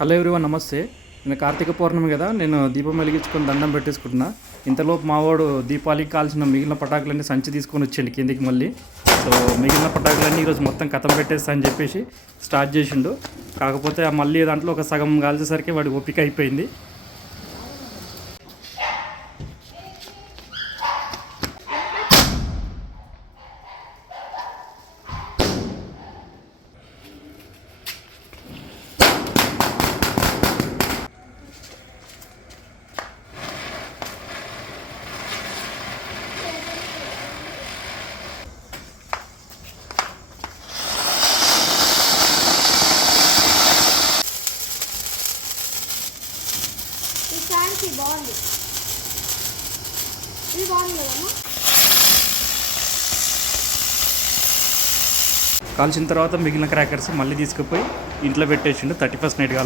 Hello everyone, నమస్తే. నేను కార్తీక పౌర్ణమి కదా, నేను దీపం వెలిగించుకొని దండం పెట్టేసుకుంటున్నా. ఇంతలోపు మావాడు దీపావళికి కాల్చిన మిగిలిన పటాకులన్నీ సంచి తీసుకొని వచ్చేయండి కిందికి మళ్ళీ. సో మిగిలిన పటాకులన్నీ ఈరోజు మొత్తం కథం పెట్టేస్తా అని చెప్పేసి స్టార్ట్ చేసిండు. కాకపోతే ఆ మళ్ళీ దాంట్లో ఒక సగం కాల్చేసరికి వాడి ఓపిక అయిపోయింది. బాగుంది, ఇది బాగుంది కదమ్మా. కాల్చిన తర్వాత మిగిలిన క్రాకర్స్ మళ్ళీ తీసుకుపోయి ఇంట్లో పెట్టేసిండు 31st నైట్ కాల్.